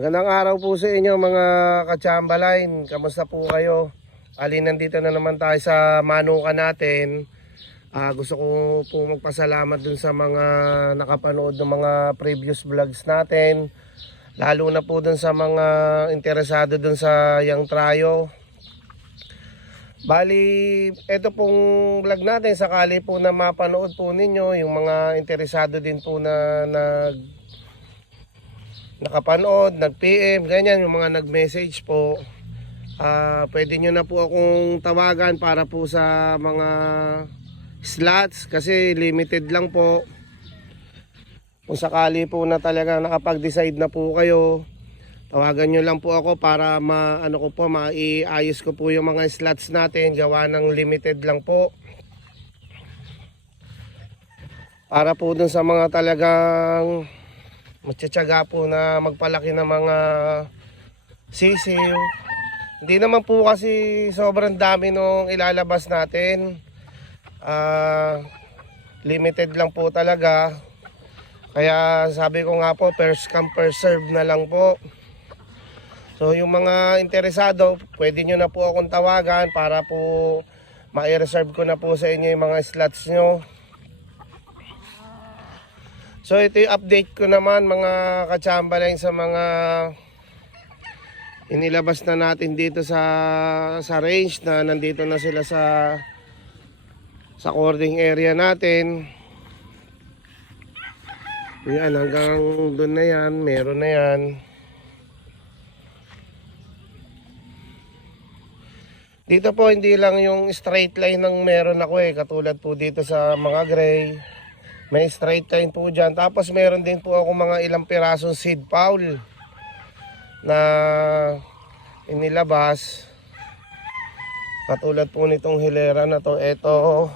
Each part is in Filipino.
Magandang araw po sa inyo mga ka-Chamberlain. Kamusta po kayo? Nandito na naman tayo sa manukan natin. Gusto ko po magpasalamat dun sa mga nakapanood ng mga previous vlogs natin. Lalo na po dun sa mga interesado dun sa Young Trio. Bali, ito pong vlog natin, sakali po na mapanood po ninyo, yung mga interesado din po na nakapanood, nag-PM, ganyan, yung mga nag-message po. Pwede nyo na po akong tawagan para po sa mga slots kasi limited lang po. Kung sakali po na talaga nakapag-decide na po kayo, tawagan nyo lang po ako para maiayos ko po yung mga slots natin. Gawa ng limited lang po. Para po dun sa mga talagang magtsatsaga po na magpalaki ng mga sisiw. Hindi naman po kasi sobrang dami nung ilalabas natin. Limited lang po talaga. Kaya sabi ko nga po, first come first serve na lang po. So yung mga interesado, pwede nyo na po akong tawagan para po ma-reserve ko na po sa inyo yung mga slots nyo. So ito yung update ko naman mga ka-Chamberlain sa mga inilabas na natin dito sa range na nandito na sila sa cording area natin. Yan, hanggang doon na yan, meron na yan. Dito po hindi lang yung straight line ng meron ako katulad po dito sa mga gray. May straight line po dyan. Tapos meron din po ako mga ilang pirasong seed foul na inilabas. Katulad po nitong hilera na to. Ito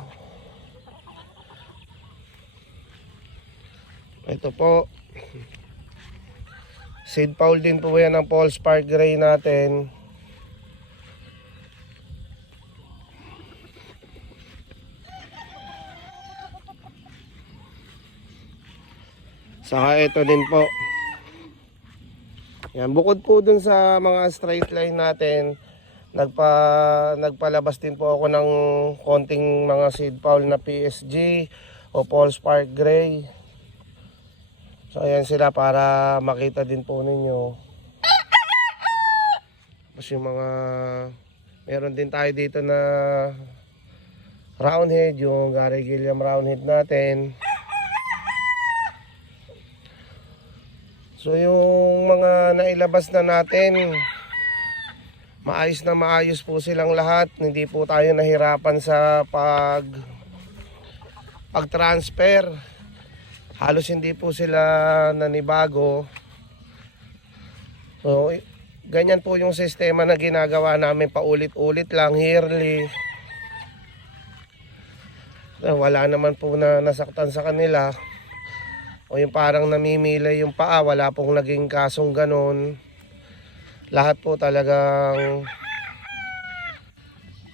po. Seed foul din po yan ng Paul Spark Gray natin. Saka ito din po. Yan, bukod po dun sa mga straight line natin, nagpalabas din po ako ng konting mga seed foul na PSG o Paul Spark Gray. So ayan sila para makita din po ninyo. Tapos yung mga meron din tayo dito na roundhead, yung Gary Gilliam roundhead natin. So yung mga nailabas na natin, maayos po silang lahat. Hindi po tayo nahirapan sa pag-transfer. Halos hindi po sila nanibago. So ganyan po yung sistema na ginagawa namin, paulit-ulit lang, yearly. So, wala naman po na nasaktan sa kanila. O yung parang namimilay yung paa, wala pong naging kasong ganon. Lahat po talagang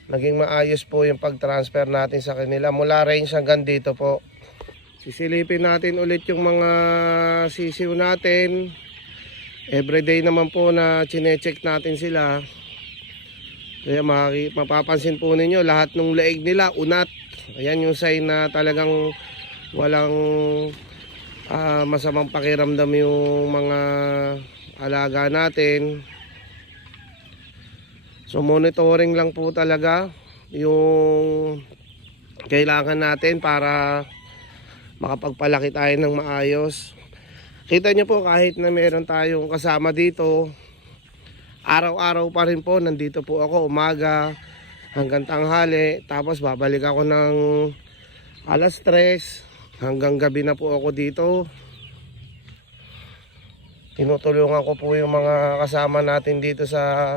naging maayos po yung pag-transfer natin sa kanila. Mula range hanggang dito po. Sisilipin natin ulit yung mga sisiw natin. Everyday naman po na chinecheck natin sila. Kaya mapapansin po ninyo, lahat ng leeg nila unat. Ayan yung sign na talagang walang masamang pakiramdam yung mga alaga natin. So monitoring lang po talaga yung kailangan natin para makapagpalaki tayo ng maayos. Kita nyo po, kahit na meron tayong kasama dito, araw-araw pa rin po nandito po ako, umaga hanggang tanghali. Tapos babalik ako ng alas 3 hanggang gabi na po ako dito. Tinutulungan ko po yung mga kasama natin dito sa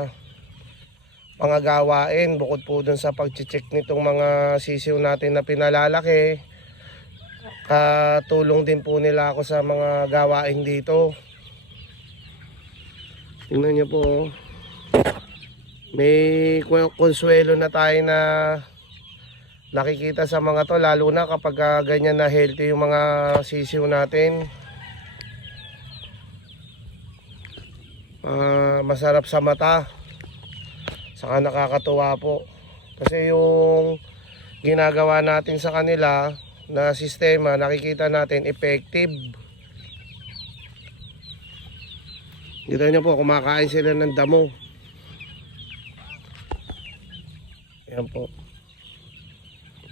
mga gawain. Bukod po dun sa pag-check nitong mga sisiw natin na pinalalaki, tulong din po nila ako sa mga gawain dito. Tingnan nyo po, may konsuelo na tayo na nakikita sa mga to, lalo na kapag ganyan na healthy yung mga sisiw natin. masarap sa mata. Saka nakakatuwa po. Kasi yung ginagawa natin sa kanila na sistema, nakikita natin effective. Dito nyo po, kumakain sila ng damo. Yan po.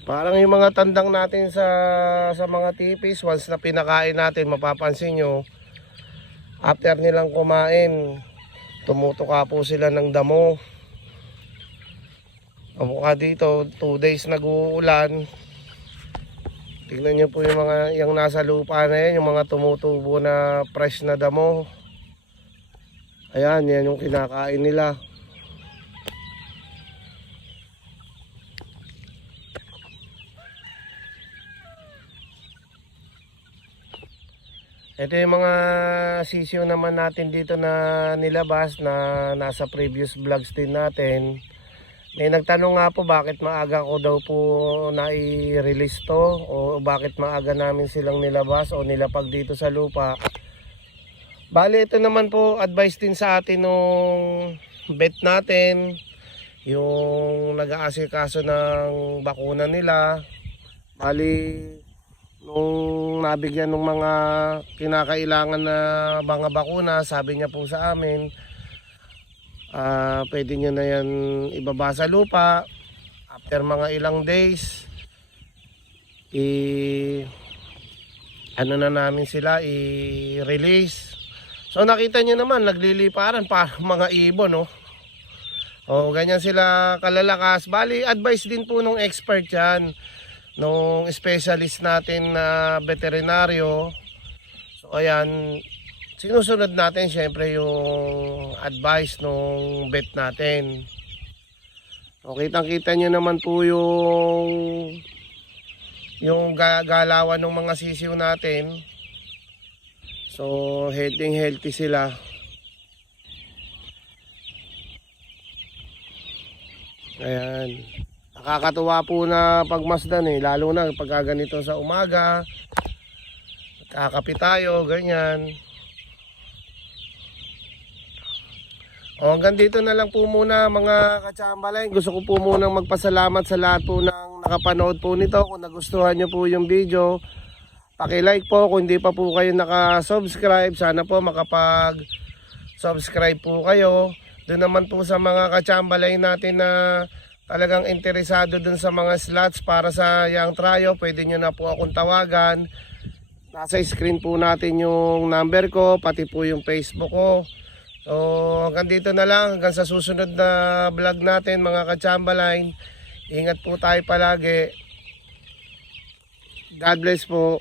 Parang yung mga tandang natin sa mga tipis, once na pinakain natin, mapapansin nyo, after nilang kumain, tumutuka po sila ng damo. Mukha dito, 2 days nag-uulan. Tignan nyo po yung nasa lupa na yan, yung mga tumutubo na fresh na damo. Ayan, yan yung kinakain nila. Ito yung mga sisiyo naman natin dito na nilabas na nasa previous vlogs din natin. May nagtanong nga po bakit maaga ko daw po na-release to o bakit maaga namin silang nilabas o nilapag dito sa lupa. Bali ito naman po advice din sa atin nung vet natin, yung nag-aasikaso ng bakuna nila. Bali nung nabigyan ng mga kinakailangan na mga bakuna, sabi niya po sa amin, pwede nyo na yan ibaba sa lupa. After mga ilang days, ano na namin sila, i-release. So nakita nyo naman, nagliliparan parang mga ibon, no? O ganyan sila kalalakas. Bali, advice din po nung expert yan, nung specialist natin na veterinaryo. So ayan, sinusunod natin syempre yung advice nung vet natin. So kitang-kita nyo naman po yung galawan ng mga sisiw natin. So healthy sila. Ayan. Nakakatuwa po na pagmasdan lalo na pag ganito sa umaga. Kakape tayo, ganyan. O hanggang dito na lang po muna mga katsambalay. Gusto ko po munang magpasalamat sa lahat po ng nakapanood po nito. Kung nagustuhan nyo po yung video, paki-like po. Kung hindi pa po kayo naka-subscribe, sana po makapag-subscribe po kayo. Doon naman po sa mga katsambalay natin na talagang interesado dun sa mga slots para sa Young Trio, pwede nyo na po akong tawagan. Nasa screen po natin yung number ko, pati po yung Facebook ko. So hanggang dito na lang, hanggang sa susunod na vlog natin mga katsambalay. Ingat po tayo palagi. God bless po.